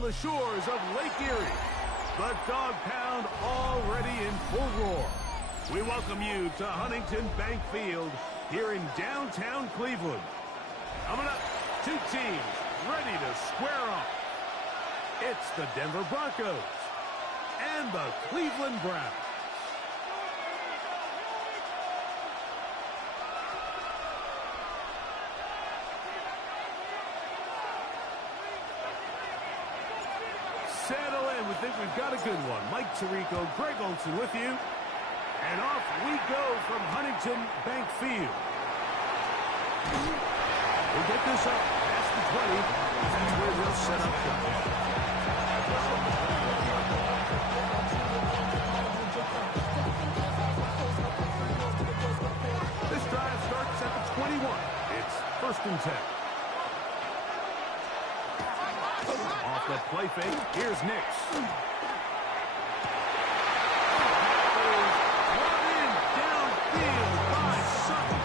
on the shores of Lake Erie. The Dog Pound already in full roar. We welcome you to Huntington Bank Field here in downtown Cleveland. Coming up, two teams ready to square off. It's the Denver Broncos and the Cleveland Browns. Settle in. We think we've got a good one. Mike Tirico, Greg Olson with you. And off we go from Huntington Bank Field. We'll get this up past the 20. That's where they'll set up shop. This drive starts at the 21. It's 1st and 10. Off the play fake, here's Nix. Brought in downfield by Sutton.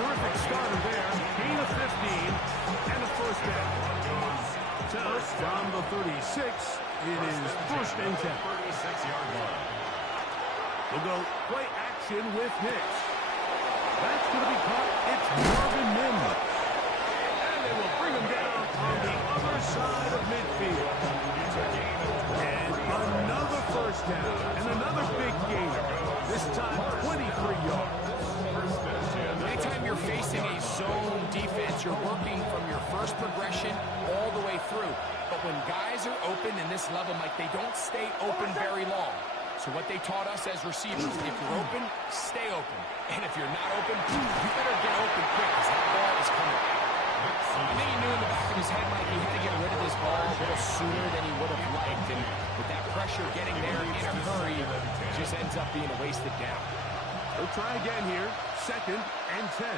Terrific starter there. Gain of 15 and a 1st down. So from the 36, it is 1st and 10. 36-yard line. We'll go play action with Nix. That's going to be caught. It's Marvin Mims. And they will bring him down on the other side of midfield. And another 1st down and another big gain. This time 23 yards. Anytime you're facing a zone defense, you're working from your first progression all the way through. But when guys are open in this level, Mike, they don't stay open very long. So what they taught us as receivers, if you're open, stay open. And if you're not open, you better get open quick because that ball is coming. I think he knew in the back of his head, Mike, he had to get rid of this ball a little sooner than he would have liked. And with that pressure getting there in a hurry, it just ends up being a wasted down. We'll try again here. 2nd and 10.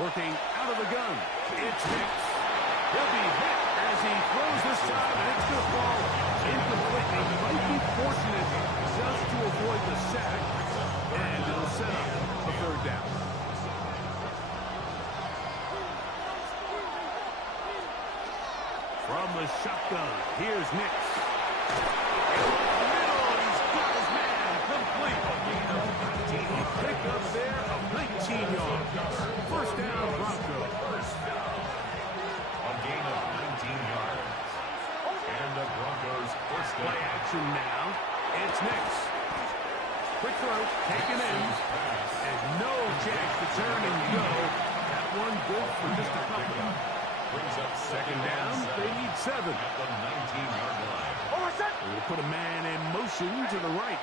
Working out of the gun. It's Nix. He'll be hit as he throws this time, and it's going to fall incomplete. He might be fortunate just to avoid the sack, and it'll set up a 3rd down. From the shotgun, here's Nix. In the middle, he's got his man complete. A pickup there of 19 yards. 1st down, Broncos. A gain of 19 yards. And the Broncos first down. Play action now. It's Nix. Quick throw, taken in. And no chance to turn and go. That one good for just a couple. Brings up 2nd down. They need 7. at the 19-yard line. We'll put a man in motion to the right.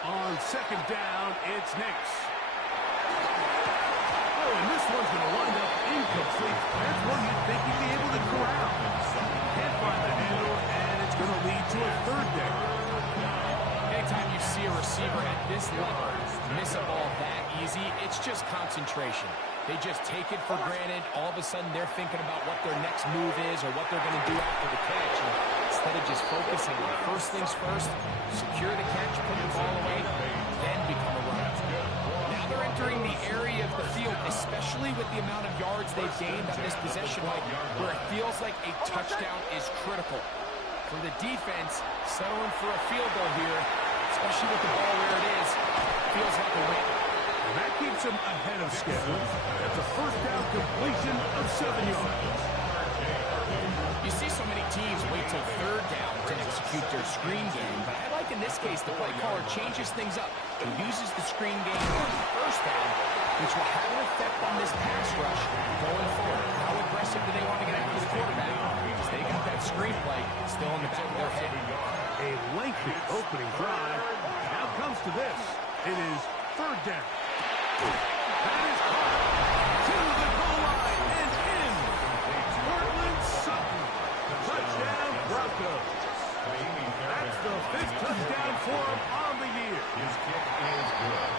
On 2nd down, it's Nix. Oh, and this one's going to wind up incomplete. That's one you'd think he'd be able to corral. Can't find the handle, and it's going to lead to a 3rd down. Anytime you see a receiver at this level miss a ball that easy, it's just concentration. They just take it for granted. All of a sudden, they're thinking about what their next move is or what they're going to do after the catch. And instead of just focusing on first things first, secure the catch, put the ball away, then become a runner. Now they're entering the area of the field, especially with the amount of yards they've gained on this possession, Mike, where it feels like a touchdown is critical. For the defense, settling for a field goal here, especially with the ball where it is, feels like a win. And that keeps them ahead of schedule. That's a 1st down completion of 7 yards. You see so many teams wait till 3rd down to execute their screen game, but I like in this case the play caller changes things up. He uses the screen game on 1st down, which will have an effect on this pass rush going forward. How aggressive do they want to get after the quarterback? Because they got that screen play still in the back of their head. A lengthy opening drive. Now comes to this. It is 3rd down. That is caught to the goal line and in. Cortland Sutton. Touchdown, Broncos. That's the 5th touchdown for him on the year. His kick is good.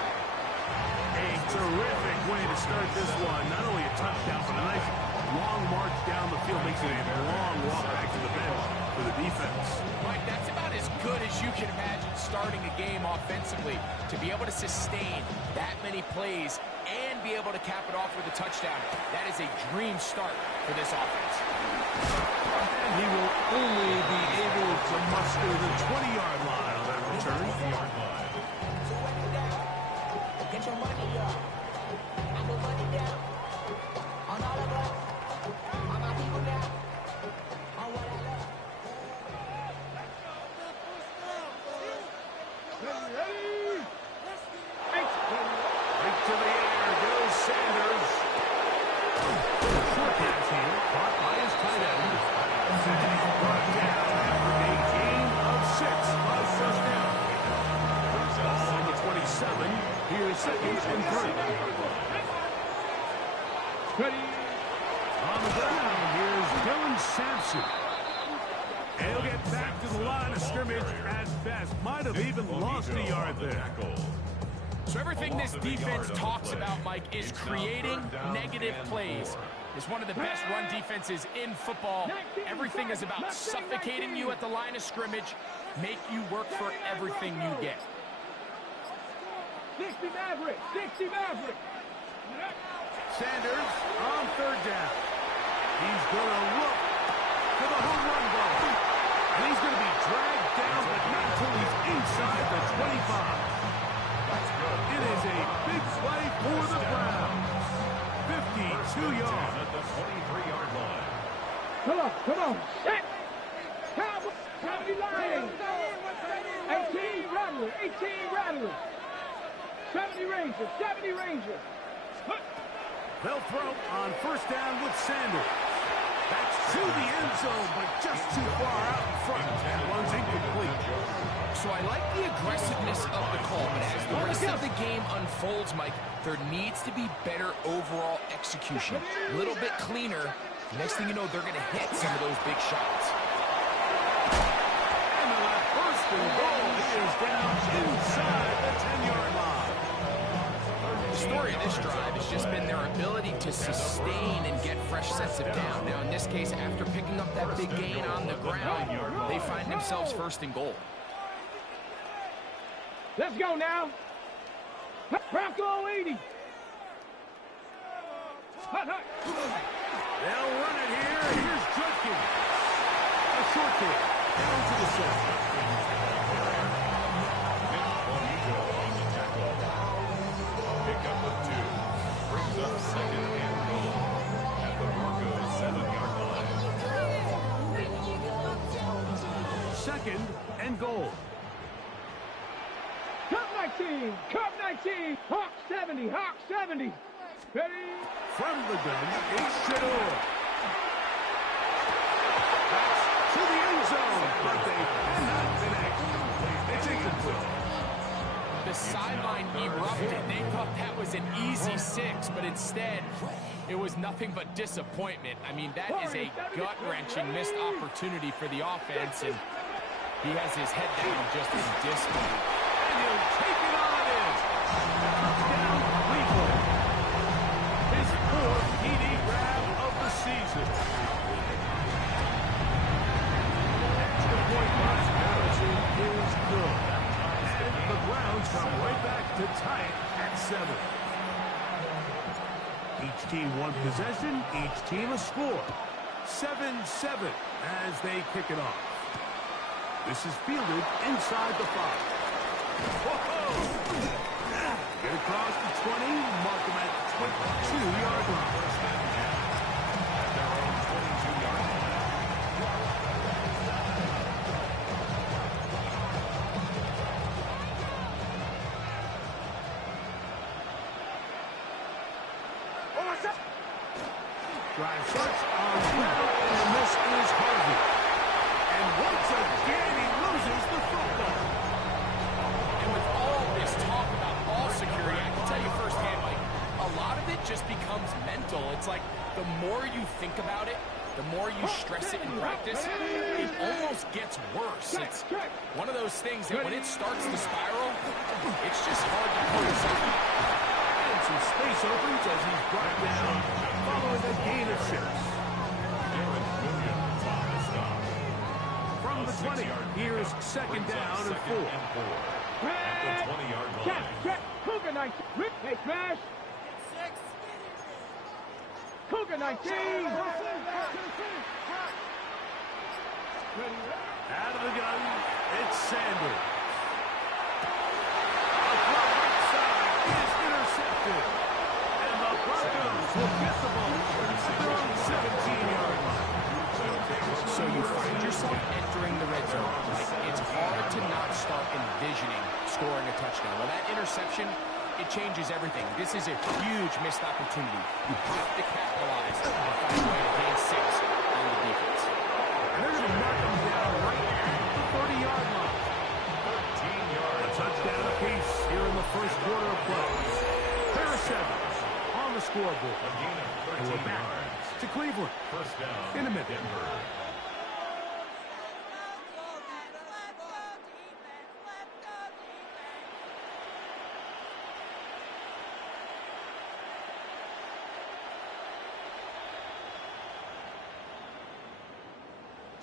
A terrific way to start this one. Not only a touchdown, but a nice long march down the field. Makes it a long walk back to the bench for the defense. Mike, that's about as good as you can imagine starting a game offensively. To be able to sustain that many plays and be able to cap it off with a touchdown. That is a dream start for this offense. And he will only be able to muster the 20-yard line on that return. Get your money up. I put money down. On all of us. On my people now. On what I love. Right to the air goes Sanders. Short pass here, caught by his tight end. Brought down after a gain of 6 on first down. Ball on the 27. Here's second and 3. On the ground, here's Dylan Sampson. And he'll get back to the line of scrimmage at best. Might have even lost a yard there. So everything this defense talks about, Mike, is creating negative plays. It's one of the best run defenses in football. Everything is about suffocating you at the line of scrimmage, make you work for everything you get. 60 Maverick! 60 Maverick! Sanders on third down. He's going to look for the home run ball. And he's going to be dragged down, but not until he's inside the 25. It is a big play for the Browns. 52 yards. At the 23-yard line. Come on! Set! Cowboy Lions! 18 Rattlers! 18 Rattlers! 70 Rangers! 70 Rangers! They'll throw on first down with Sanders. That's to the end zone, but just too far out in front. That one's incomplete. So I like the aggressiveness of the call, but as the rest of the game unfolds, Mike, there needs to be better overall execution. A little bit cleaner. Next thing you know, they're going to hit some of those big shots. And the first and goal is down inside the 10-yard line. The story of this drive has just been their ability to sustain and get fresh sets of down. Now, in this case, after picking up that big gain on the ground, they find themselves first and goal. Let's go now! Bronco 80! They'll run it here. Here's Judkins. A short kick down to the center. Pick up of 2. Brings up second and goal at the Broncos 7-yard line. Second and goal. Cup 19! Cup 19! Hawk 70! Hawk 70! Ready? From the gun, it's Shador. That's to the end zone, but they cannot connect. It's incomplete. The sideline erupted. They thought that was an easy 6, but instead, it was nothing but disappointment. I mean, that is a gut-wrenching missed opportunity for the offense, and he has his head down just in dismay. And he'll take it on in. Touchdown, Cleveland. His 4th TD grab of the season. Extra point by Harrison is good. And the Browns come right back to tie it at 7. Each team one possession, each team a score. 7-7 as they kick it off. This is fielded inside the 5. Whoa! Get across the 20, mark them at the 22-yard line. At their own 22-yard line. Drive starts on ground, and this is Harvey. And once again, he loses the football. And with all this talk about ball security, I can tell you firsthand, Mike, a lot of it just becomes mental. It's like the more you think about it, the more you stress it in practice, it almost gets worse. It's one of those things that when it starts to spiral, it's just hard to pull yourself out. And some space opens as he's brought down following a gain of 6. From the 20, here's second down and 4. At the 20-yard line. Check! Cougar 19! Hey, smash! Cougar 19. Out of the gun, it's Sanders. A throw right side is intercepted. And the Broncos will get the ball at their own 17-yard line. So you find yourself entering the red zone. It's hard to not start envisioning scoring a touchdown. Well, that interception, it changes everything. This is a huge missed opportunity. You have to capitalize and find a way to gain 6 on the defense. And they're going to mark them down right at the 30-yard line. 13 yards. A touchdown apiece here in the first quarter of play. Pair of 7s on the scoreboard. A gain of And 13 we're back yards. to Cleveland First down. in a minute. Denver.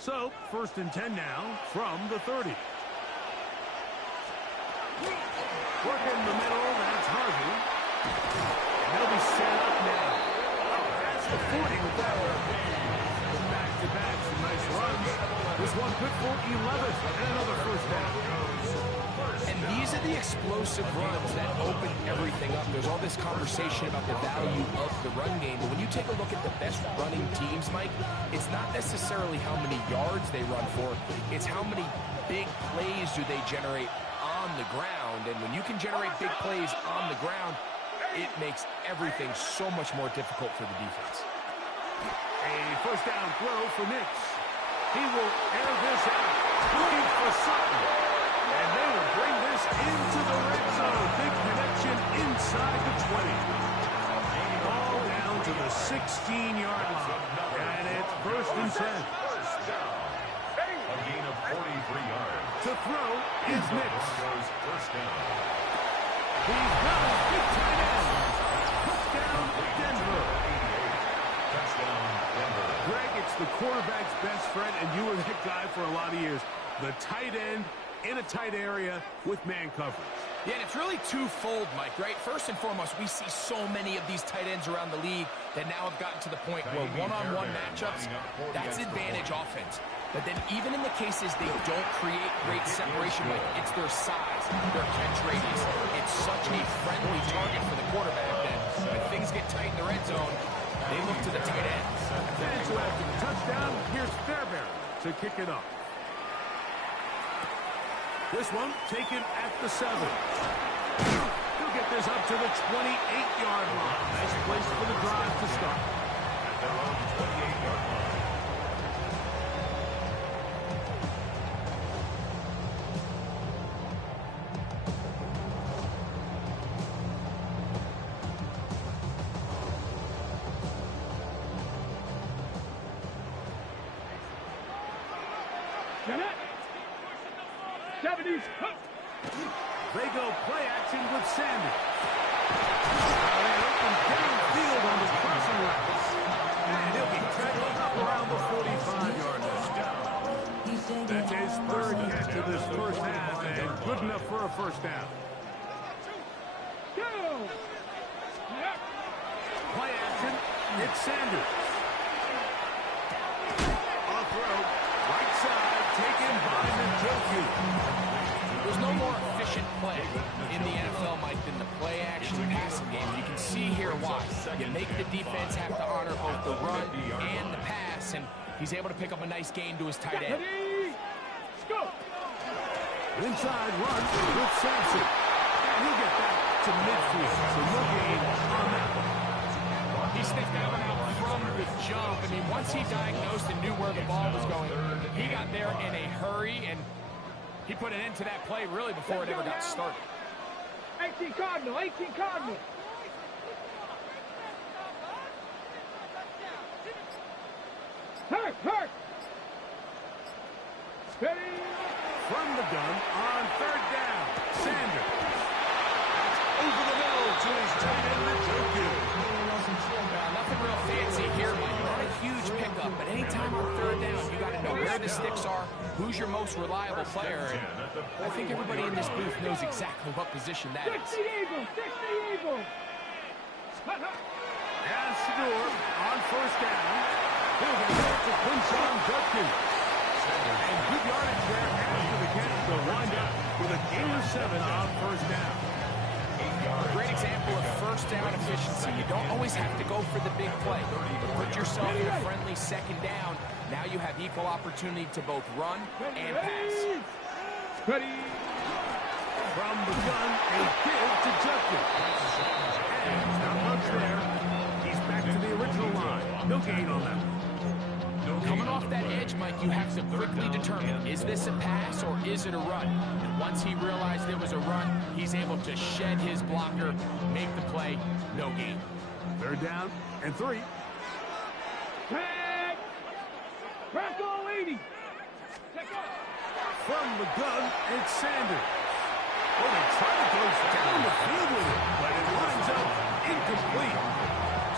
So, 1st and 10 now from the 30. Working the middle, that's Harvey. And they'll be set up now. That's the 40 with that one. Back-to-back, some nice runs. This one good for 11 and another first down. And these are the explosive runs that open everything up. There's all this conversation about the value of the run game, but when you take a look at the best running teams, Mike, it's not necessarily how many yards they run for, it's how many big plays do they generate on the ground. And when you can generate big plays on the ground, it makes everything so much more difficult for the defense. A first down throw for Nix. He will air this out. Looking for Sutton. And they will bring this into the red zone. Big connection inside the 20. Ball down to the 16-yard line. And it's 1st and 10. First down. A gain of 43 yards. To throw is Nix. Broncos first down. He's got a big tight end. Touchdown, Denver. 88. Touchdown, Denver. Greg, it's the quarterback's best friend, and you were that guy for a lot of years. The tight end in a tight area with man coverage. Yeah, and it's really twofold, Mike, right? First and foremost, we see so many of these tight ends around the league that now have gotten to the point where one-on-one matchups, that's advantage offense. But then even in the cases they don't create great separation with, it's their size, their catch radius. It's such a friendly target for the quarterback that when things get tight in the red zone, they look to the tight ends. And so after the touchdown, here's Fairbairn to kick it up. This one taken at the 7. He'll get this up to the 28-yard line. Nice place for the drive to start. At their own 28-yard line. Get it. 70s. They go play action with Sanders. They open downfield on the crossing routes. And he'll be tackled up around the 45-yard line. That's his 3rd catch of this first half, and good enough for a first down. Go. Yep. Play action, it's Sanders. On throw, right side, taken by Njoku. There's no more efficient play in the NFL, Mike, than the play-action passing game. You can see here why. You make the defense have to honor both the run and the pass, and he's able to pick up a nice gain to his tight end. Ready. Go. Inside run with Sampson. And he'll get back to midfield, so no gain on that one. He sniffed that one out from the jump. I mean, once he diagnosed and knew where the ball was going, he got there in a hurry, and he put an end to that play really before it ever got started. 18 Cardinal. 18 Cardinal. Hurt. Steady. From the gun on 3rd down, Sanders. Over the middle to his tight end, Njoku. Nothing real fancy here, but not a huge pickup. But anytime on 3rd down, you got to know where the sticks are, who's your most reliable player. And I think everybody in this booth knows exactly what position that is. 60 Eagles. 60 Eagles. And Shador on first down. He'll get it to Quinshon Judkins. And good yardage there after the catch. They'll wind up with a gain of 7 on first down. A great example of first down efficiency. You don't always have to go for the big play. Put yourself in a friendly second down. Now you have equal opportunity to both run and pass. Ready. From the gun, a give to Judkins. And not much there. He's back to the original line. No gain on that. Coming off that edge, Mike, you have to quickly determine, is this a pass or is it a run? And once he realized it was a run, he's able to shed his blocker, make the play, no gain. Third down and 3. Tag. Bronco 80. Check out. From the gun, it's Sanders. Well, they try to go down the field with it, but it lines up incomplete.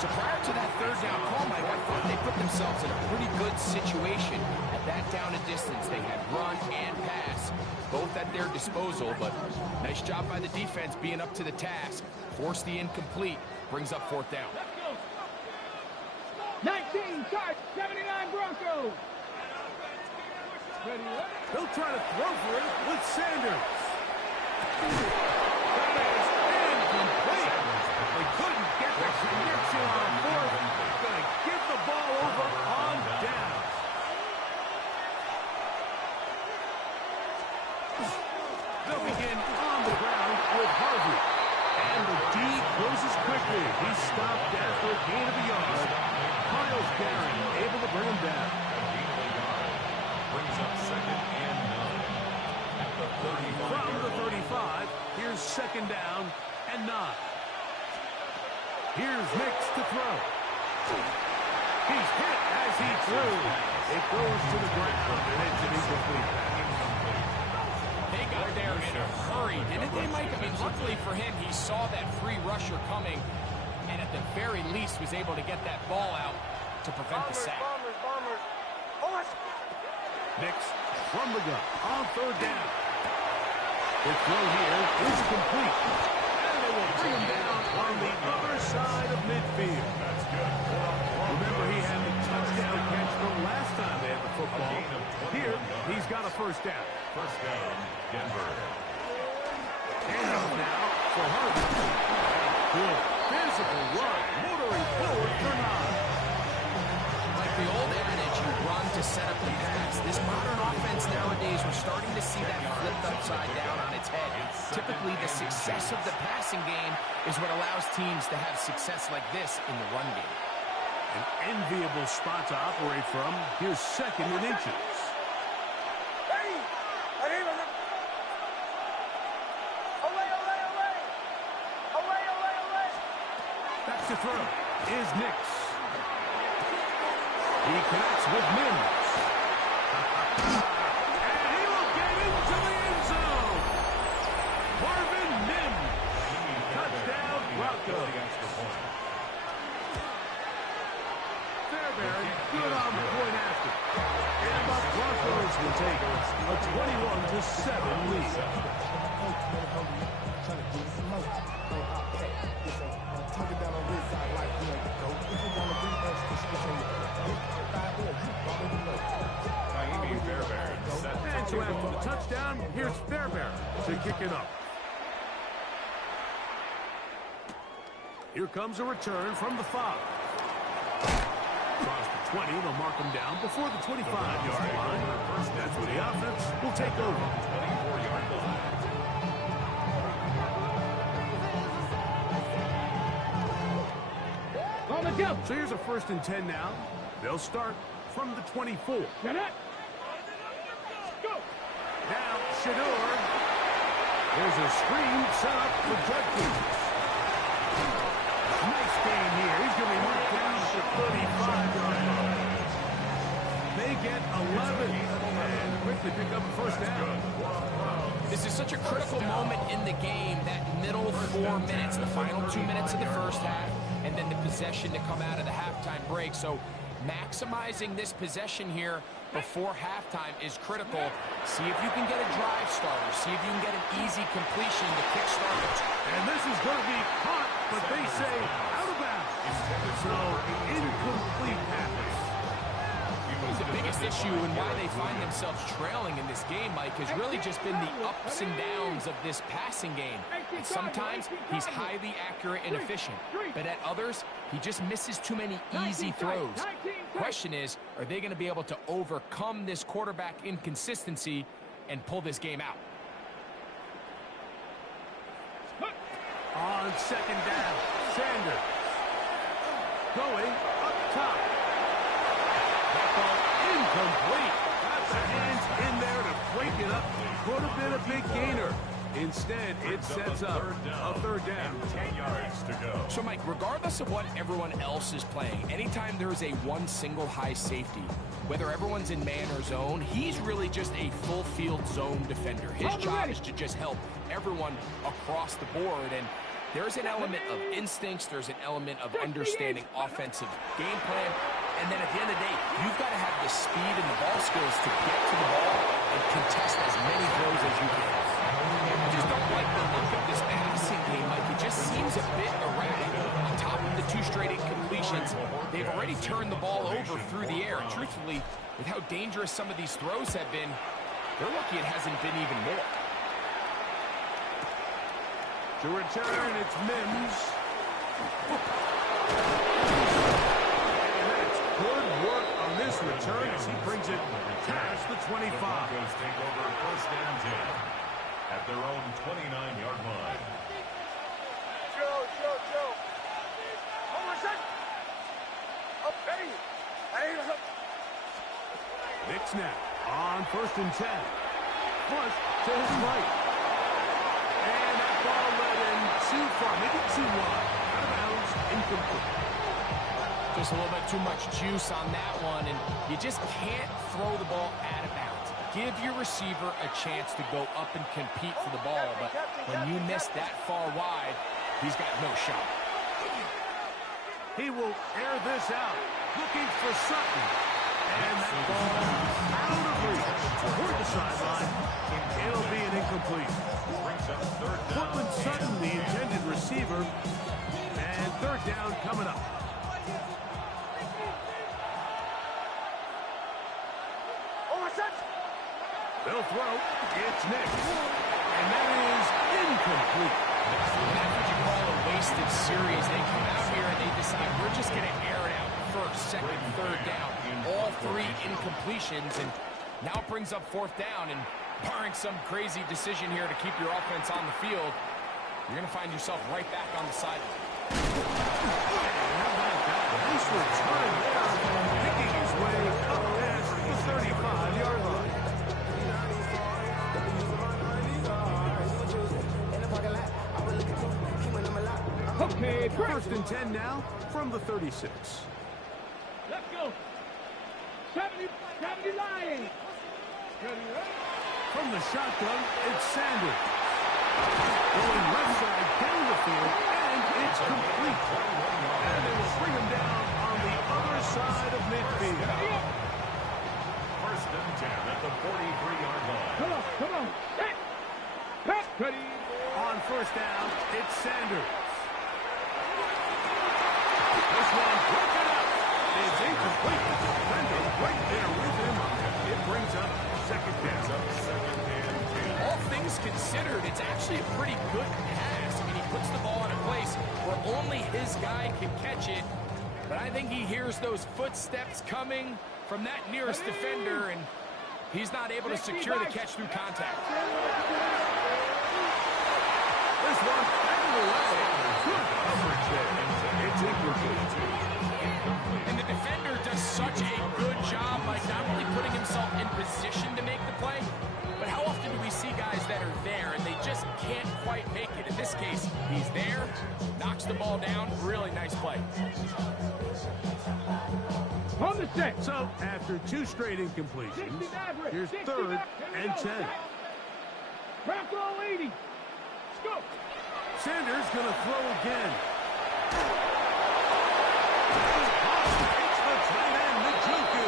So prior to that third down call, Mike, I thought they put themselves in a pretty good situation. At that down and distance, they had run and pass, both at their disposal, but nice job by the defense being up to the task. Force the incomplete, brings up fourth down. 19 touch. 79 Broncos. Ready. They'll try to throw for it with Sanders. That is incomplete. They couldn't get the connection on fourth. Going to give the ball over on down. They'll begin on the ground with Harvey. And the D closes quickly. He's stopped after a gain of a yard. Miles Garrett able to bring him down. Brings up second and 9. At the 35. From the 35, here's second down and 9. Here's Nix to throw. He's hit as he threw. It goes to the ground, and it's an incomplete pass. They got there in a hurry, didn't they, Mike? I mean, luckily for him, he saw that free rusher coming, and at the very least was able to get that ball out to prevent the sack. Nix from the gun on third down. The throw here is complete. And they will bring him down on the other side of midfield. That's good. Remember, he had the touchdown catch the last time they had the football. Here, he's got a first down. First down, Denver. And up now for Harvey. Good physical run, motoring forward for 9. Like the old adage, you run to set up the pass. This modern offense nowadays, we're starting to see that flipped upside down on its head. Typically, the success of the passing game is what allows teams to have success like this in the run game. An enviable spot to operate from. Here's second and inches. Back to throw is Nix. He connects with Mims. And he will get into the end zone. Marvin Mims. Touchdown, Broncos. Fairbairn, good on the point after. And the Broncos will take a 21-7 lead. And so after the touchdown, here's Fairbairn to kick it up. Here comes a return from the 5. Across the 20, they'll mark him down before the 25-yard line. That's where the offense will take over. 24-yard line. On the jump. So here's a 1st and 10 now. They'll start from the 24. Get it. Go. Now, Shador. There's a screen set up for Judkins. Nice game here. He's going to be marked down to 35-yard line. They get 11 and quickly pick up a first down. This is such a critical moment in the game, that middle 4 minutes, the final 2 minutes of the first half, and then the possession to come out of the halftime break. So maximizing this possession here before halftime is critical. See if you can get a drive starter. See if you can get an easy completion to kickstart it. And this is going to be caught, but they say out of bounds. So, incomplete pass. The biggest issue and why they find themselves trailing in this game, Mike, has really just been the ups and downs of this passing game. And sometimes he's highly accurate and efficient, but at others, he just misses too many easy throws. Question is, are they going to be able to overcome this quarterback inconsistency and pull this game out? On second down, Sanders going up top. That ball incomplete. Got the hands in there to break it up. Could have been a big gainer. Instead, it sets up a third down. 10 yards to go. So, Mike, regardless of what everyone else is playing, anytime there's a one single high safety, whether everyone's in man or zone, he's really just a full field zone defender. His job is to just help everyone across the board. And there's an element of instincts, there's an element of understanding offensive game plan, and then at the end of the day, you've got to have the speed and the ball skills to get to the ball and contest as many throws as you can. I just don't like the look of this passing game, Mike. It just seems a bit erratic. On top of the 2 straight incompletions, they've already turned the ball over through the air. And truthfully, with how dangerous some of these throws have been, they're lucky it hasn't been even more. To return, it's Mims. And that's good work on this return as he brings it past the 25. The Broncos take over first and 10 at their own 29-yard line. Joe. Hold on a second. Oh, hey. Nick snap on first and 10. Flush to his right. And that ball led in too far, maybe too wide. Out of bounds, incomplete. Just a little bit too much juice on that one, and you just can't throw the ball out of bounds. Give your receiver a chance to go up and compete for the ball, but when you miss that far wide, he's got no shot. He will air this out, looking for Sutton. And that ball out of reach toward the sideline. It'll be an incomplete. Portland Sutton, the intended receiver. And third down coming up. They'll throw. It's Nick. And that is incomplete. That's what you call a wasted series. They come out here and they decide we're just going to air it out first, second, third down. All 3 incompletions, and now it brings up fourth down. And barring some crazy decision here to keep your offense on the field, you're going to find yourself right back on the sideline. Nice return there, picking his way up past the 35-yard line. Okay, first and 10 now from the 36. Let's go. 70 line. From the shotgun, it's Sanders. Going left side down the field, and it's complete. And they will bring him down on the other side of midfield. First and 10 at the 43-yard line. Come on. Set. Cut. Ready. On first down, it's Sanders. This one broken up. It's incomplete. The defender right there with him. It brings up second down. All things considered, it's actually a pretty good pass. I mean, he puts the ball in a place where only his guy can catch it. But I think he hears those footsteps coming from that nearest defender, and he's not able to secure the catch through contact. This one out of the way. Good coverage there. It's incomplete. And the defender does such a good job by not only putting himself in position to make the play, but how often do we see guys that are there and they just can't quite make it? In this case, he's there, knocks the ball down, really nice play. On the set. So, after 2 straight incompletions, here's third and 10. Craft all 80. Let's go. Sanders going to throw again. It's the tight end, Njoku.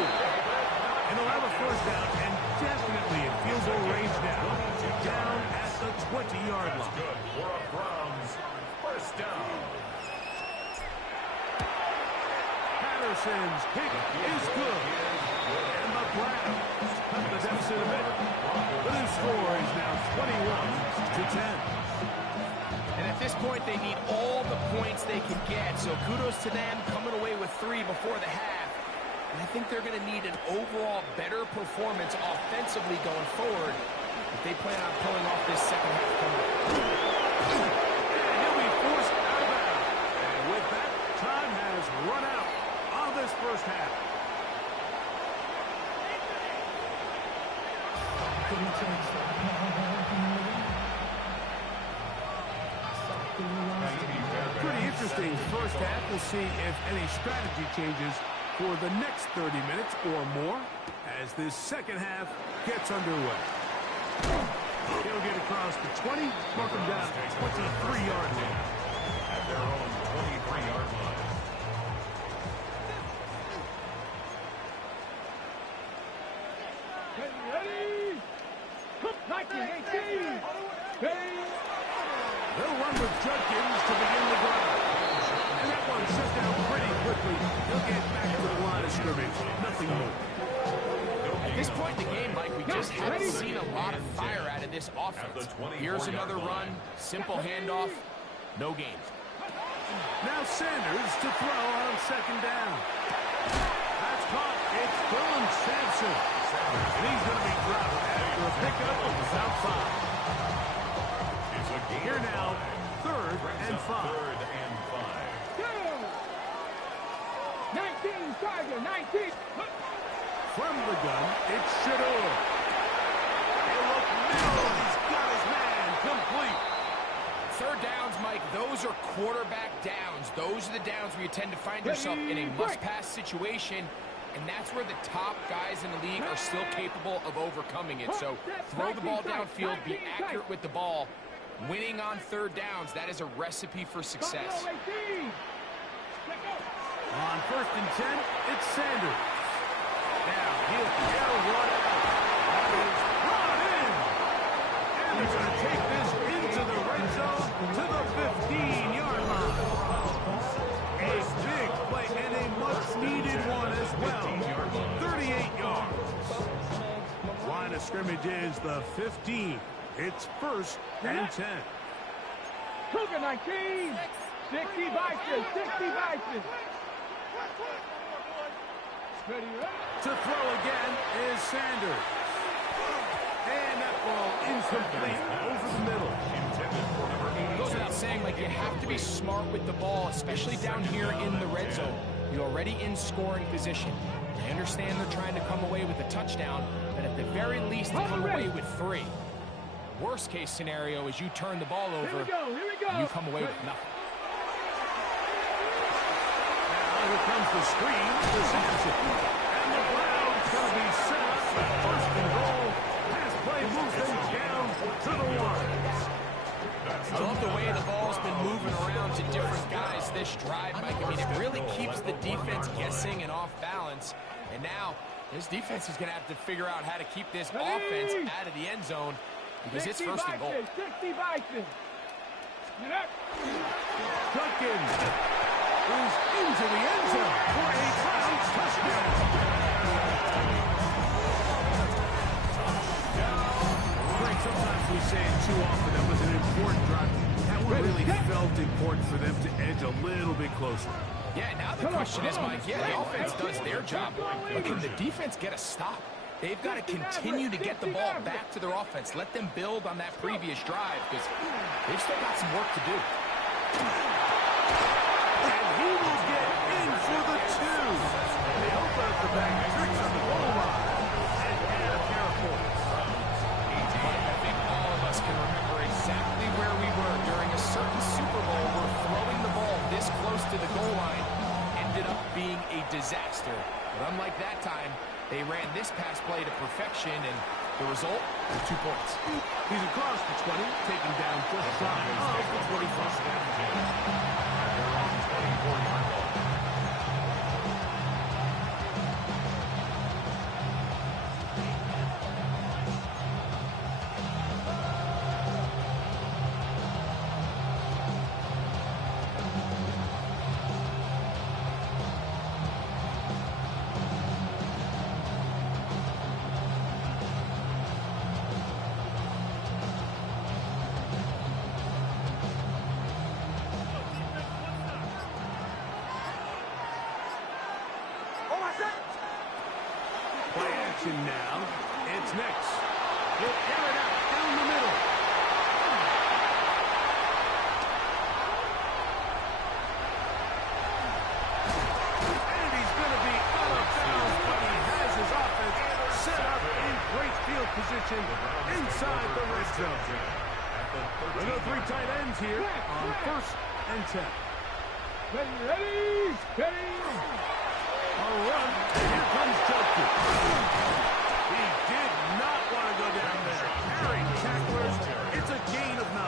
And they'll have a first down, and definitely in field goal range now. Down at the 20-yard line. Good for a Browns first down. Jefferson's kick is good. And the Browns cut the deficit a bit. The new score is now 21-10. And at this point, they need all the points they can get. So kudos to them coming away with 3 before the half. And I think they're going to need an overall better performance offensively going forward if they plan on pulling off this second half comeback. And he'll be forced out of bounds. And with that, time has run out on this first half. Pretty interesting first half. We'll see if any strategy changes for the next 30 minutes or more as this second half gets underway. He'll get across the 20, mark him down to 23-yard line. At their own 23-yard line. Ready? 1918. Ready? They'll run with Judkins to begin the drive. And that one shut down pretty quickly. He'll get back to the line of scrimmage. Nothing more. At this point in the game, Mike, we just haven't seen a lot of fire out of this offense. Here's another run, simple handoff, no gain. Now Sanders to throw on second down. That's caught. It's Dylan Sampson. And he's going to be dropped after a pickup of the south side. Here now, third and 5. Go! 19, Tiger, 19. From the gun, it's Shador. He'll look middle. He's got his man complete. Third downs, Mike, those are quarterback downs. Those are the downs where you tend to find yourself in a must-pass situation, and that's where the top guys in the league are still capable of overcoming it. So throw the ball downfield, be accurate with the ball. Winning on third downs, that is a recipe for success. On first and 10, it's Sanders. Now he'll run out. That is brought in. And they're going to take this into the red zone to the 15-yard line. A big play and a much-needed one as well. 38 yards. Line of scrimmage is the 15. It's first and 10. Cougar 19. 60 Bison, 60 Bison. Ready, To throw again is Sanders. And that ball incomplete over the middle. It goes without saying, like, you have to be smart with the ball, especially down here in the red zone. You're already in scoring position. I understand they're trying to come away with a touchdown, but at the very least, come away with 3. Worst case scenario is you turn the ball over Here we go. and you come away with nothing. Now here comes the screen to Sampson. And the Browns going to be set up for first and goal. Pass play moves them down to the 1. I love the way the ball's been moving around to different guys this drive, Mike. I mean, it really keeps the defense guessing and off balance. And now this defense is going to have to figure out how to keep this offense out of the end zone because it's first and goal. 60 Bison. Judkins is into the end zone for a Browns touchdown. Greg, sometimes we say it too often. That was an important drive. That one really felt important for them to edge a little bit closer. Yeah, now the question is, Mike, the offense does their job, but can the defense get a stop? They've got to continue to get the ball back to their offense. Let them build on that previous drive because they've still got some work to do. And he will get in for the 2. They open up the back tricks on the goal line. And add a pair of points. I think all of us can remember exactly where we were during a certain Super Bowl where throwing the ball this close to the goal line ended up being a disaster. But unlike that time, they ran this pass play to perfection, and the result, 2 points. He's across the 20, taken down just shy of the 25. He'll air it out down the middle. And he's going to be out of bounds, but he has his offense set up in great field position inside the red zone. There are 3 tight ends here on 1st and 10. Ready, steady. A run, and here comes Joker. He did not want to go down there. Carrying tacklers, it's a gain of 9.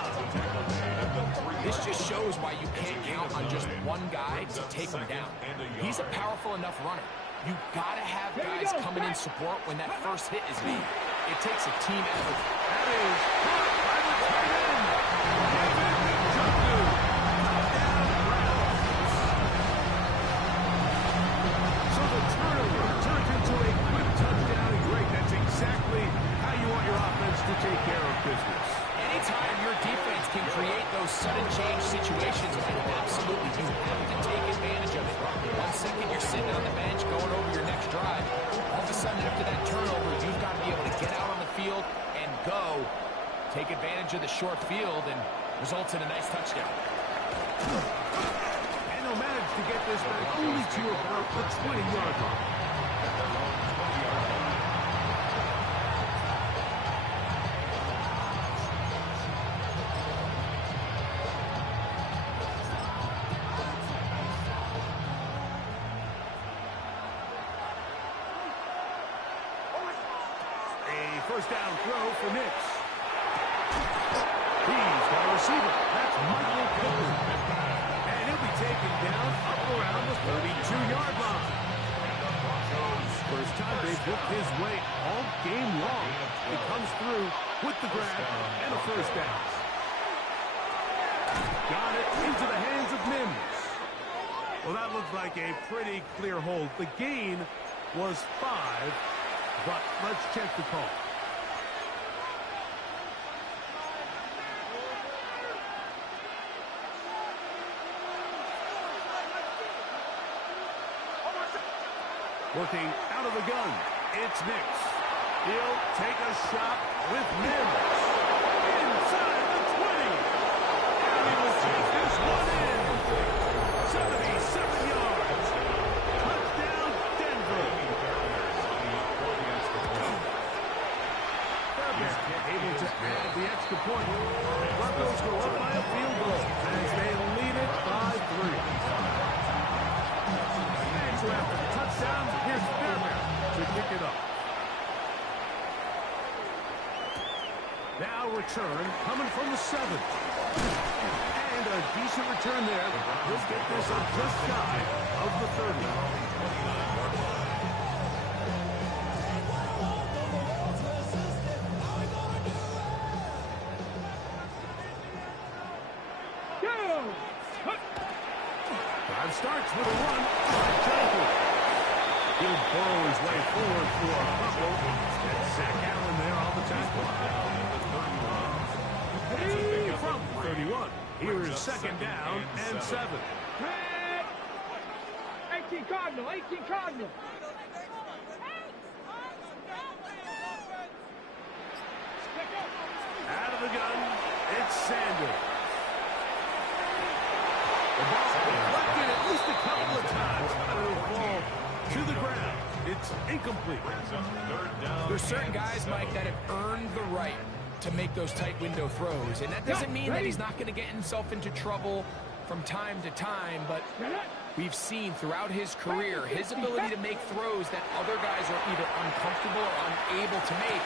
This just shows why you can't count on just one guy to take him down. He's a powerful enough runner. You got to have guys coming in support when that first hit is made. It takes a team effort. That is caught by the tight end. David Njoku. Touchdown, Browns. So the turnover turns into a quick touchdown. And great, that's exactly how you want your offense to take care of business. Anytime your defense can create those sudden change situations, absolutely, you have to take advantage of it. 1 second you're sitting on the bench going over your next drive. All of a sudden after that turnover, you've got to be able to get out on the field and go. Take advantage of the short field and results in a nice touchdown. And they'll manage to get this back only to about the 20-yard line. First down throw for Nix. He's got a receiver. That's Michael Pittman. And he'll be taken down up around the 32-yard line. First time they've looked his way all game long. It comes through with the grab and a first down. Got it into the hands of Mims. Well, that looked like a pretty clear hold. The gain was 5, but let's check the call. Working out of the gun, it's Nix. He'll take a shot with Mims. Inside the 20. And he will take this one in. 77 yards. Touchdown, Denver. Fairbairn able to add the extra point. Broncos go up by a field goal as they lead it by 3. After the touchdown, here's Fairbairn to pick it up. Now return coming from the 7. And a decent return there. He'll get this up just shy of the 30. Drive starts with a run. He'll burrow his way forward for a fumble. And Zach Allen there on the tackle. From 31. Here's second down and 7. 18 Cardinal, 18 Cardinal. Out of the gun, it's Sanders. The ball deflected at least a couple of times, but it'll fall to the ground. It's incomplete. There's certain guys, Mike, that have earned the right to make those tight window throws, and that doesn't mean that he's not going to get himself into trouble from time to time, but we've seen throughout his career his ability to make throws that other guys are either uncomfortable or unable to make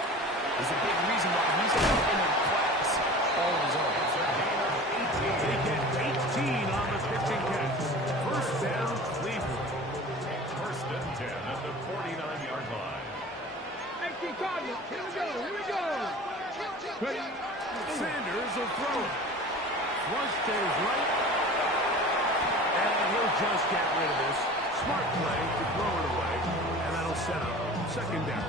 is a big reason why he's in a class all of his own. They get 18 on the pitching catch. First down, Cleveland. First and 10 at the 49-yard line. 18 Cardinal, here we go, here we go. Ready? Sanders will throw it. Flush to his right. And he'll just get rid of this. Smart play to throw it away. And that'll set up second down.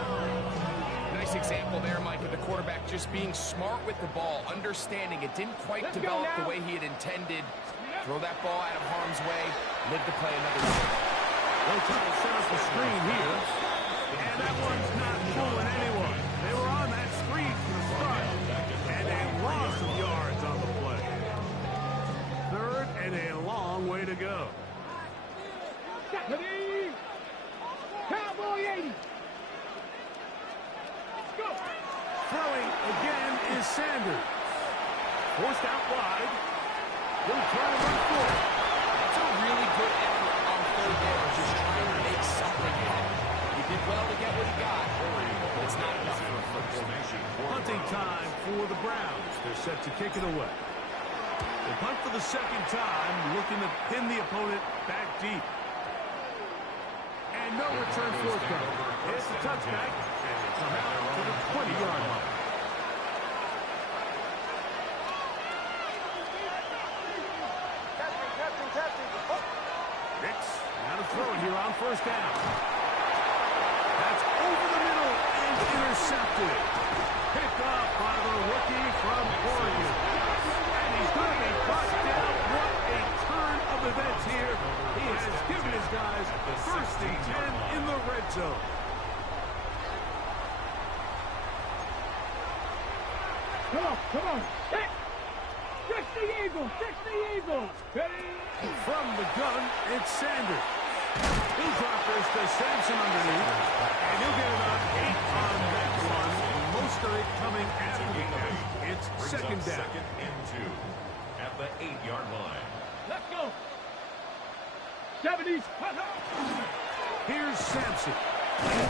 Nice example there, Mike, of the quarterback just being smart with the ball, understanding it didn't quite develop the way he had intended. Throw that ball out of harm's way, live to play another game. They'll try to set up the screen here. And that one's not fooling anyone. They were on that screen for go. 70. Cowboy 80. Go. Throwing again is Sanders. Forced out wide. He'll try to run for it. That's a really good effort on third down, just trying to make something happen. He did well to get what he got, but it's not enough for a first. Punting time for the Browns. They're set to kick it away. They punt for the second time, looking to pin the opponent back deep. And no return forthcoming. It's a touchback, and they come out to the 20-yard line. Hicks, now to throw it here on first down. That's over the middle and intercepted. Picked up by the rookie from Oregon. And he's going to be brought down. What a turn of events here. He has given his guys first and 10 in the red zone. Come on. Hit. 60 Eagles. 60 Eagles. From the gun, it's Sanders. He'll drop this to Sampson underneath. And he'll get about 8 on that one. Most of it coming after the catch. It's second down. Second and 2 at the 8-yard line. Let's go. 70s. Here's Sampson. And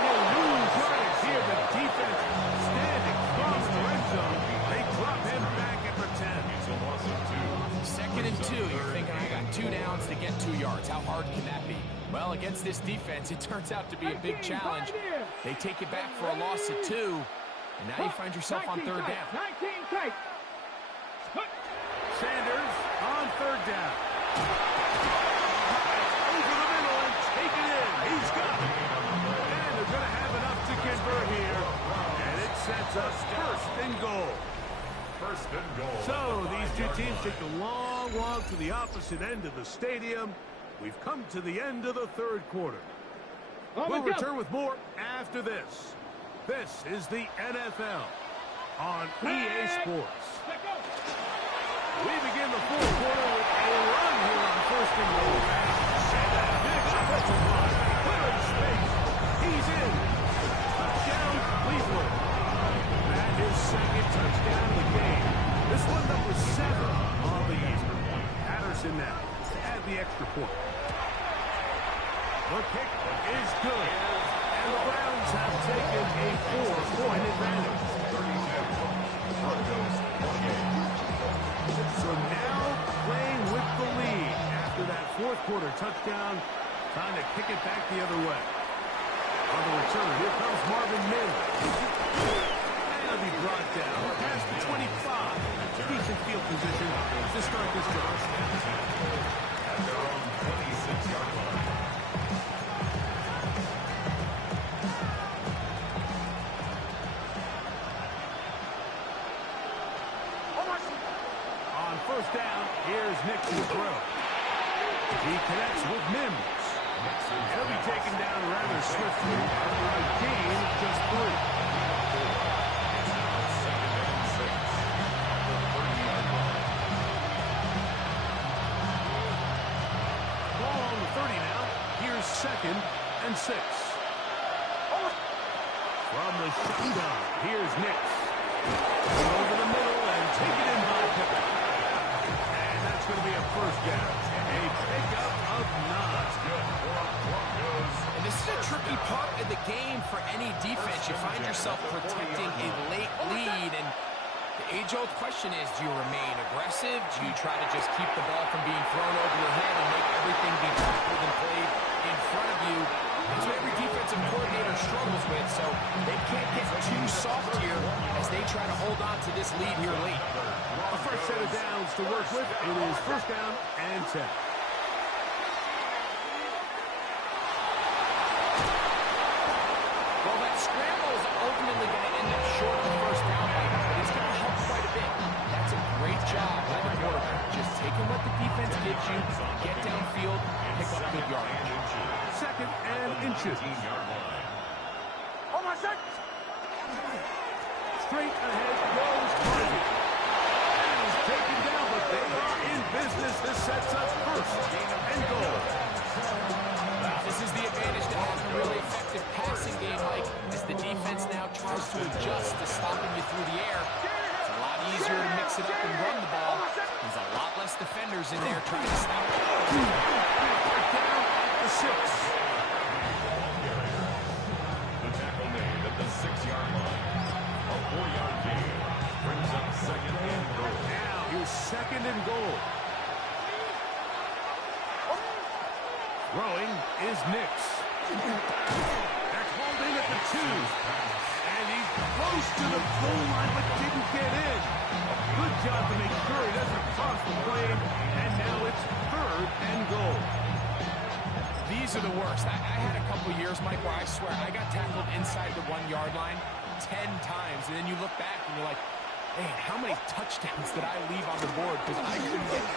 he'll lose yardage here. The defense standing strong in the red zone. They drop him back at the 10. It's a loss of 2. Second and 2, you're thinking, I got 2 downs to get 2 yards. How hard can that be? Well, against this defense, it turns out to be a big challenge. They take it back for a loss of 2, and now you find yourself on third down. 19 tight. Sanders on third down. Over the middle and take it in. He's got it. And they're going to have enough to convert here. And it sets us first and goal. First and goal. So these two teams take a long walk to the opposite end of the stadium. We've come to the end of the third quarter. We'll return with more after this. This is the NFL on EA Sports. We begin the fourth quarter with a run here on first and goal. And a big offensive line. Clearing space. He's in. Touchdown, Cleveland. That is second touchdown of the game. This one number 7 on the year. Patterson now to add the extra point. The kick is good. And the Browns have taken a 4-point advantage. So now playing with the lead after that fourth quarter touchdown, trying to kick it back the other way. On the return, here comes Marvin Mims. And he'll be brought down past the 25. Decent field position to start this drive. At their own 26-yard line. First down, here's Nick to throw. He connects with Mims. He'll be taken down rather swiftly after a gain of just 3. It's now second and 6 at the 30-yard line. Ball on the 30 now. Here's second and 6. From the shotgun, here's Nick. Over the middle and take it in by Pippen. Going to be a first down. A pickup of 9. Good for Broncos. And this is a tricky part of the game for any defense. You find yourself protecting a late lead, and the age-old question is, do you remain aggressive? Do you try to just keep the ball from being thrown over your head and make everything be tackled and played in front of you? That's what every defensive coordinator struggles with, so they can't get too soft here as they try to hold on to this lead here late. A first set of downs to work with. It is first down and 10. Well, that scramble is ultimately going to end up short of the first down, but it's going to help quite a bit. That's a great job by the quarterback. Just taking what the defense gives you, get downfield, pick up good yardage. Second and inches. Straight ahead goes Harvey. And he's taken down, but they are in business. This sets us first game, Mike, as the defense now tries to adjust to stopping you through the air. It's a lot easier to mix it up and run the ball. There's a lot less defenders in there trying to stop it. Down at the 6. The tackle made at the 6-yard line. A 4-yard gain brings up second and goal. Now here's second and goal. Throwing is Nix. They're called in at the 2. And he's close to the goal line but didn't get in. Good job to make sure he doesn't cross the plane. And now it's third and goal. These are the worst. I had a couple years, Mike, where I swear I got tackled inside the 1-yard line 10 times. And then you look back and you're like, man, how many touchdowns did I leave on the board because I couldn't get them?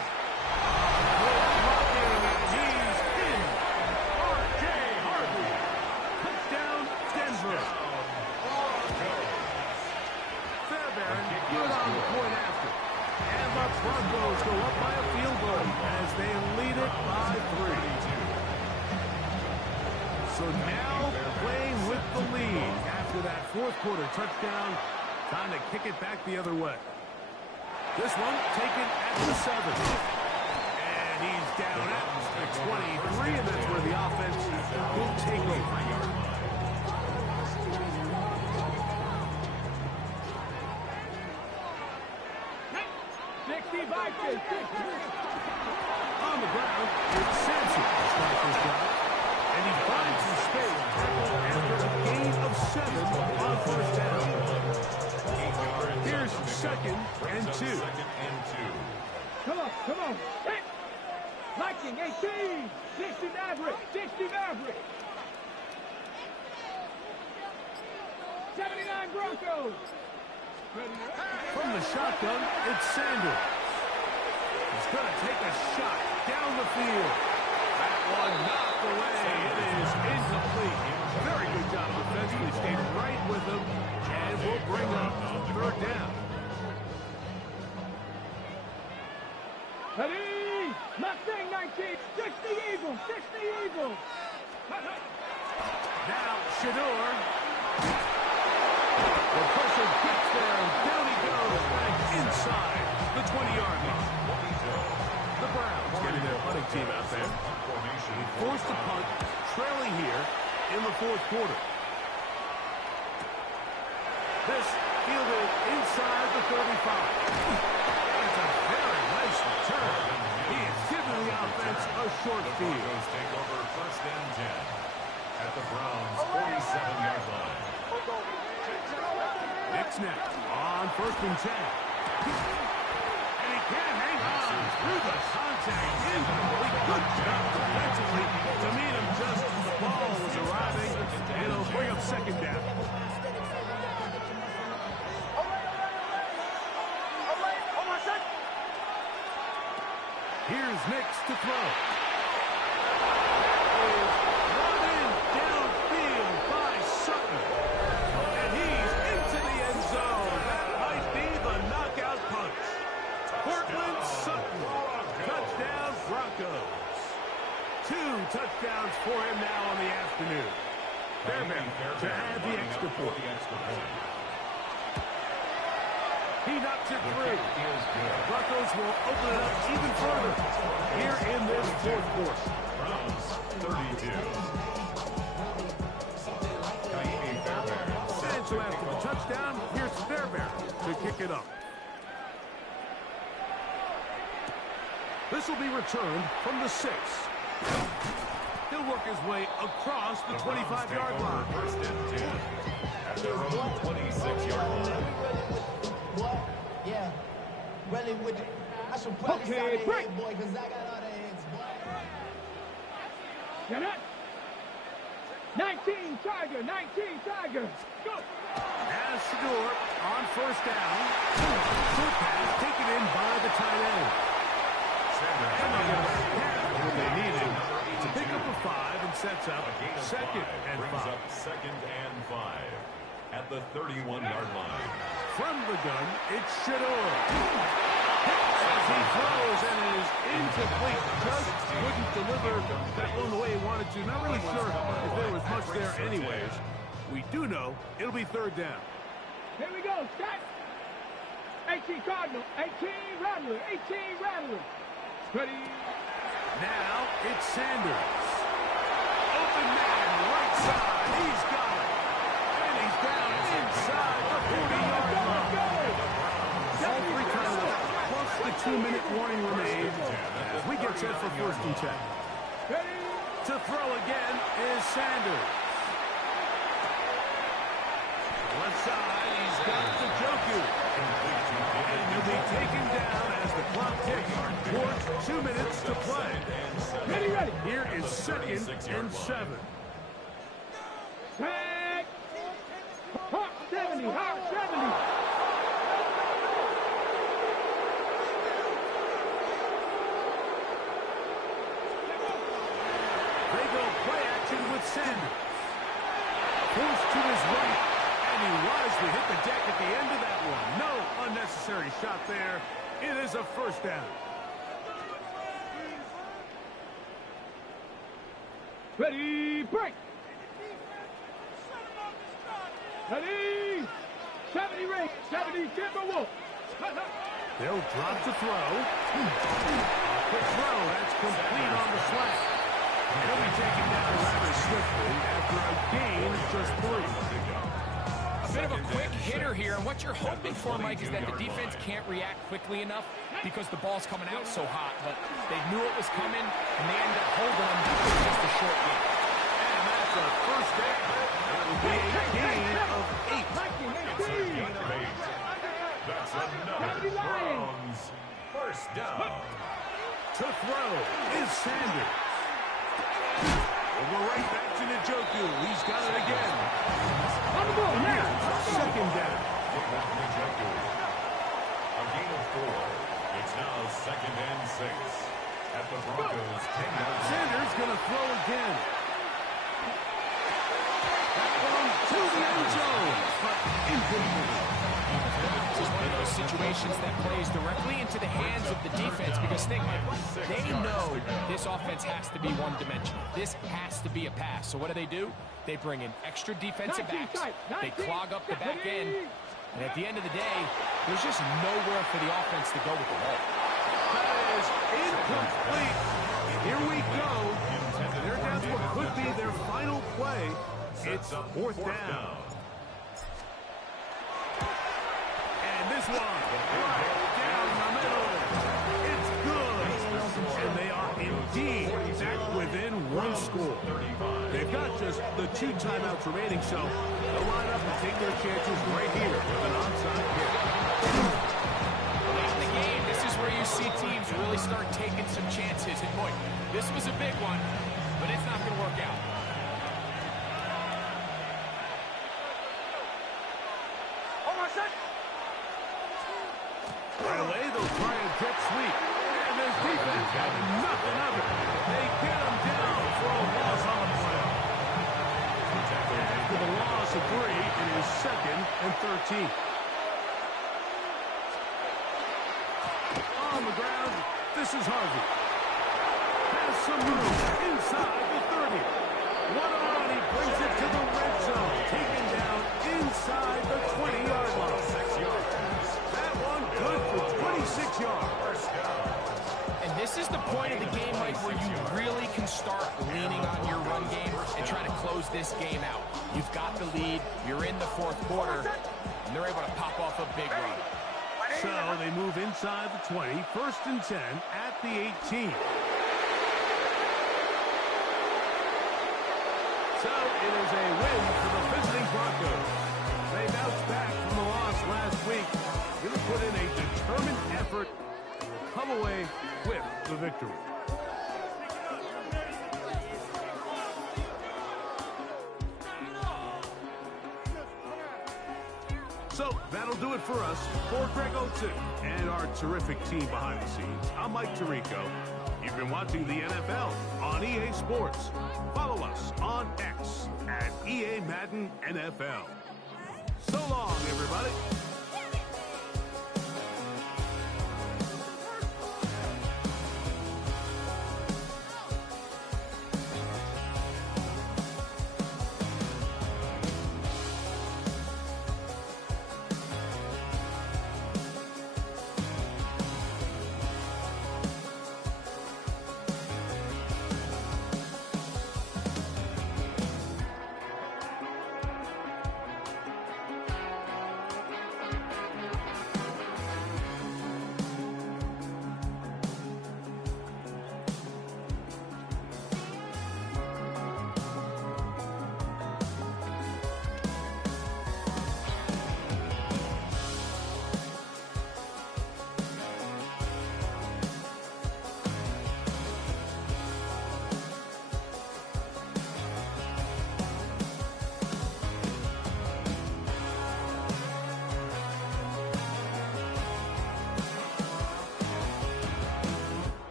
He's in. R.J. Harvey. Touchdown, Denver. Fairbairn good on the point after. And the Broncos go up by a field goal as they lead it by 3. So now playing with the lead after that fourth quarter touchdown. Time to kick it back the other way. This one taken at the 7. And he's down at the 23, and that's where the offense will take over. On the ground, it's Sampson. Sniper's job. And he finds some space after a gain of 7 on first down. Here's second and 2. Come on. Hit. Viking 18. 60 Maverick. 79 Broncos. From the shotgun, it's Sanders. He's going to take a shot down the field. That one knocked away. It is incomplete. Very good job offensively. Stayed right with him. And will bring up third down. Ready? Mustang 19. 60 Eagles. Now, Shador. The pressure gets there, and down he goes back inside the 20-yard line. The Browns getting their punting team out there. Forced to punt, trailing here in the fourth quarter. This fielded inside the 35. That's a very nice return. He is giving the offense a short field. Take over first and 10 at the Browns' 47-yard line. Nick's next on first and 10. And he can't hang on through the contact. Incomplete. Good job defensively to meet him just as the ball was arriving. It'll bring up second down. Here's Nix to throw. Run in downfield by Sutton. And he's into the end zone. That might be the knockout punch. Portland Sutton. Touchdown Broncos. 2 touchdowns for him now on the afternoon. Fairbairn to add the extra point. He knocks it through. Broncos will open it up even further here in this fourth quarter. Browns 32. And so after the touchdown, here's Fairbairn to kick it up. This will be returned from the 6. He'll work his way across the 25-yard line. First and 10 at their own 26-yard line. What? Yeah. Really would you? I should probably Okay, start a break. head, boy, because I got all the heads, boy. Get it. 19 Tiger. Go. As Shador on first down. Short pass taken in by the tight end. And they'll get about what they needed to pick up a 5 and sets up second and 5. Second and 5 at the 31-yard line. From the gun, it's Shador. As he throws and is incomplete. Just couldn't deliver that one the way he wanted to. Not really sure if there was much there anyways. We do know it'll be third down. Here we go. Set. 18 Cardinal. 18 Rattler. 18 Rattler. Ready. Now it's Sanders. Open man, right side. He's got it. And he's down inside the 40-yard line. All three timeouts, plus the 2-minute warning remains as we get set for 1st and 10. Ready. To throw again is Sanders. Left side, he's got the Joku. And he'll be taken down as the clock ticks towards 2 minutes to play. Ready, ready. Here is 2nd and 7. Tag. Hawk 70. Hawk 70. They go play action with Sanders. Forced to his right, and he wisely hit the deck at the end of that one. No unnecessary shot there. It is a 1st down. Ready, break. Ready. 70 ring. 70 Timberwolf. They'll drop to throw. Quick throw. That's complete on the slant. He'll be taken down rather swiftly after a gain of just 3. A bit of a quick hitter here, and what you're hoping for, Mike, is that the defense can't react quickly enough because the ball's coming out so hot, but they knew it was coming, and they ended up holding them for just a short game. And that's a 1st down. It will be a gain of 8. That's another Browns 1st down. To throw is Sanders. We'll go right back to Njoku. He's got it again. On the ball now. 2nd down. A gain of 4. It's now 2nd and 6. At the Broncos 10-yard line. Sanders going to throw again. That one to the end zone, but incomplete. This is one of those situations that plays directly into the hands of the defense because think, Mike, they know this offense has to be one-dimensional. This has to be a pass. So what do? They bring in extra defensive backs. They clog up the back end. And at the end of the day, there's just nowhere for the offense to go with the ball. That is incomplete. Here we go. They're down to what could be their final play. It's 4th down. And this one, right down the middle. It's good. And they are indeed back within 1 score. They've got just the 2 timeouts remaining, so they'll line up and take their chances right here with an onside kick. Late in the game, this is where you see teams really start taking some chances. And boy, this was a big one, but it's not going to work out. Right away, they'll try a jet sweep. And this defense had nothing of it. They get him down for a loss on the play. After the loss of 3, it is 2nd and 13. On the ground, this is Harvey. Has some room inside the 30. One on, he brings it to the red zone. Taken down inside the 20-yard line. 6 yards. That one good for 26 yards. And this is the point of the game, Mike, where you really can start leaning on your run game and try to close this game out. You've got the lead. You're in the 4th quarter, and they're able to pop off a big run. So they move inside the 20, 1st and 10 at the 18. So it is a win for the visiting Broncos. They bounced back from the loss last week. Going to put in a determined effort, come away with the victory. So that'll do it for us. For Greg Oates and our terrific team behind the scenes, I'm Mike Tirico. You've been watching the NFL on EA Sports. Follow us on X at EA Madden NFL. So long, everybody.